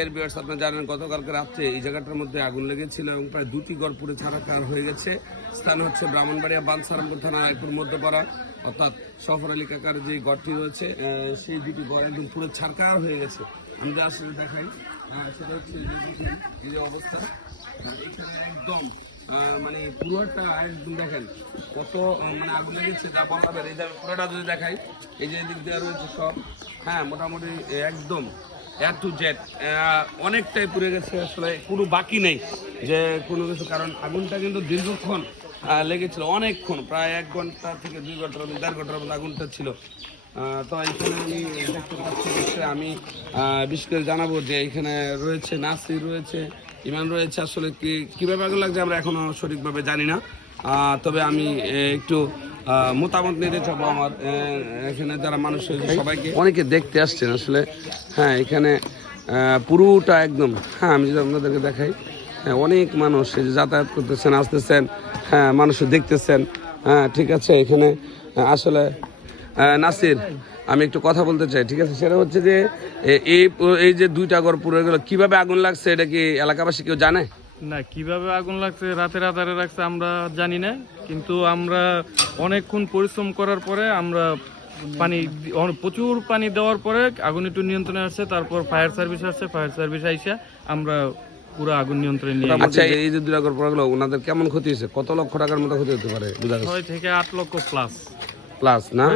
এর বিয়ার্স আপনারা জানেন গতকালকে রাত্রে এই জায়গাটার মধ্যে আগুন লেগেছিল এবং প্রায় দুটি গড় পুড়ে ছাড়াকার হয়ে গেছে। স্থান হচ্ছে ব্রাহ্মণবাড়িয়া, বানসারামপুর থানা রায়পুর মধ্যপাড়া। অর্থাৎ সফর আলী যে গড়টি রয়েছে সেই দুটি গড় একদম পুরো ছাড়কার হয়ে গেছে। আমি যা আসলে দেখাই সেটা হচ্ছে এই যে অবস্থা। এখানে একদম মানে পুরোটা একদম দেখেন কত মানে আগুন লেগেছে, যা বলা এই পুরোটা যদি দেখাই, এই যে এদিক দিয়ে রয়েছে সব। হ্যাঁ মোটামুটি একদম এ টু জেড অনেকটাই পুড়ে গেছে আসলে, কোনো বাকি নেই যে কোনো কিছু, কারণ আগুনটা কিন্তু দীর্ঘক্ষণ লেগেছিল, অনেকক্ষণ, প্রায় এক ঘণ্টা থেকে দুই ঘণ্টার মধ্যে, দেড় ঘণ্টার মধ্যে আগুনটা ছিল। তো এখানে আমি দেখতে পাচ্ছি আমি বিশেষ করে জানাব যে এখানে রয়েছে নাসির, রয়েছে ইমান রয়েছে আসলে কি, কীভাবে আগুন লাগছে আমরা এখনও সঠিকভাবে জানি না। তবে আমি একটু মতামত নিতে চাবো আমার এখানে যারা মানুষ রয়েছে সবাইকে। অনেকে দেখতে আসছেন আসলে হ্যাঁ এখানে পুরোটা একদম হ্যাঁ আমি যদি আপনাদেরকে দেখাই হ্যাঁ অনেক মানুষ যাতায়াত করতেছেন আসতেছেন হ্যাঁ মানুষ দেখতেছেন হ্যাঁ ঠিক আছে এখানে আসলে নাসির আমি একটু কথা বলতে চাই ঠিক আছে? সেটা হচ্ছে যে এই এই যে দুইটা ঘর পুরো গেল কীভাবে আগুন লাগছে এটা কি এলাকাবাসী কেউ জানে? না কীভাবে আগুন লাগছে রাতের আধারে রাখছে আমরা জানি না কিন্তু আমরা অনেকক্ষণ পরিশ্রম করার পরে আমরা পানি প্রচুর পানি দেওয়ার পরে আগুন একটু নিয়ন্ত্রণে আসছে তারপর ফায়ার সার্ভিস আসছে ফায়ার সার্ভিস আইসা আমরা পুরো আগুন নিয়ন্ত্রণে নিয়ে আচ্ছা এই যে দুইটা ঘর পুরো গেল ওনাদের কেমন ক্ষতি হয়েছে? কত লক্ষ টাকার মতো ক্ষতি হতে পারে ছয় থেকে আট লক্ষ প্লাস প্লাস না?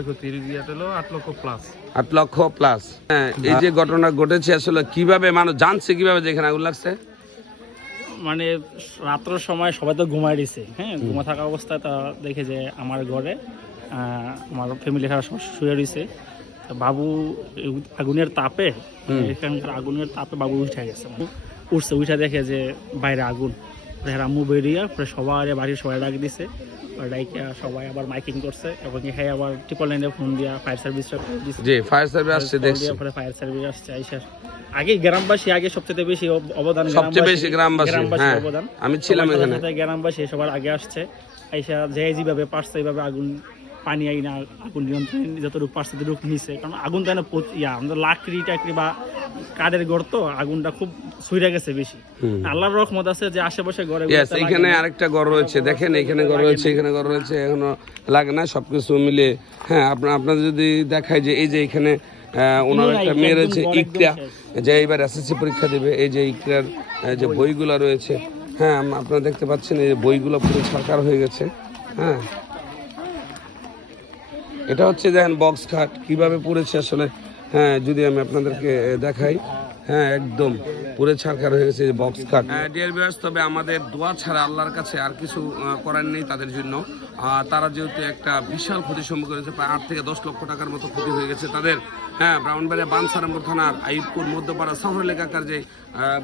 আট লক্ষ প্লাস আট লক্ষ প্লাস হ্যাঁ এই যে ঘটনা ঘটেছে আসলে কীভাবে মানুষ জানছে কীভাবে যেখানে আগুন লাগছে? মানে রাত্রের সময় সবাই তো ঘুমায় দিছে হ্যাঁ? ঘুমা থাকা অবস্থায় তা দেখে যে আমার ঘরে আমার ফ্যামিলি সারা খারাপ শুয়ে রয়েছে তা বাবু আগুনের তাপে এখানকার আগুনের তাপে বাবু উঠে গেছে। উঠছে উঠে দেখে যে বাইরে আগুন। দেখে আম্মু বেরিয়ে পরে সবার বাড়ির সবাই ডাক দিছে। ডাইকা সবাই আবার মাইকিং করছে এবং এখানে আবার ট্রিপল লাইনে ফোন দিয়া ফায়ার সার্ভিস জি ফায়ার সার্ভিস আসছে দেখছি। ফায়ার সার্ভিস আসছে আইসা। আগে গ্রামবাসী আগে সবচেয়ে বেশি অবদান সবচেয়ে বেশি গ্রামবাসী হ্যাঁ। আমি ছিলাম এখানে। গ্রামবাসী সবার আগে আসছে। আইসা যে যেভাবে পারছে এইভাবে আগুন পানি আইনা আগুন নিয়ন্ত্রণ যতটুকু পারছে ততটুকু নিছে। কারণ আগুন তো না ইয়া আমাদের লাকড়ি টাকড়ি বা কাঠের ঘর তো আগুনটা খুব ছুঁড়ে গেছে বেশি। আল্লাহর রহমত আছে যে আশেপাশে ঘরে ইয়েস এখানে আরেকটা ঘর রয়েছে দেখেন এখানে ঘর রয়েছে এখানে ঘর রয়েছে এখনও লাগে না সবকিছু মিলে হ্যাঁ আপনার আপনাদের যদি দেখায় যে এই যে এখানে ওনার একটা মেয়ে রয়েছে ইকরা যে এবার এসএসসি পরীক্ষা দেবে এই যে ইকরার যে বইগুলো রয়েছে। হ্যাঁ আপনারা দেখতে পাচ্ছেন এই যে বইগুলো পুরো সরকার হয়ে গেছে। হ্যাঁ। এটা হচ্ছে দেখেন বক্স খাট, কীভাবে পড়েছে আসলে হ্যাঁ যদি আমি আপনাদেরকে দেখাই হ্যাঁ একদম পুরো ছাড়কার হয়ে গেছে বক্স খাট। ডিয়ার ভিউয়ার্স তবে আমাদের দোয়া ছাড়া আল্লাহর কাছে আর কিছু করার নেই তাদের জন্য। তারা যেহেতু একটা বিশাল ক্ষতির সম্মুখীন হয়েছে, প্রায় আট থেকে দশ লক্ষ টাকার মতো ক্ষতি হয়ে গেছে তাদের। হ্যাঁ ব্রাহ্মণবাড়িয়া বানসারামপুর থানার আইবপুর মধ্যপাড়া শহর এলাকার যে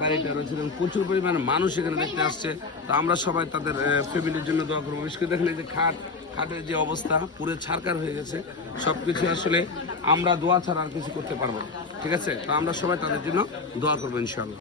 বাড়িটা রয়েছে প্রচুর পরিমাণে মানুষ এখানে দেখতে আসছে। তো আমরা সবাই তাদের ফ্যামিলির জন্য দোয়া করব। বিশেষ করে দেখেন এই যে খাট খাটের যে অবস্থা, পুরে ছারকার হয়ে গেছে। সব কিছু আসলে আমরা দোয়া ছাড়া আর কিছু করতে পারব না। ঠিক আছে? তো আমরা সবাই তাদের জন্য দোয়া করব ইনশাল্লাহ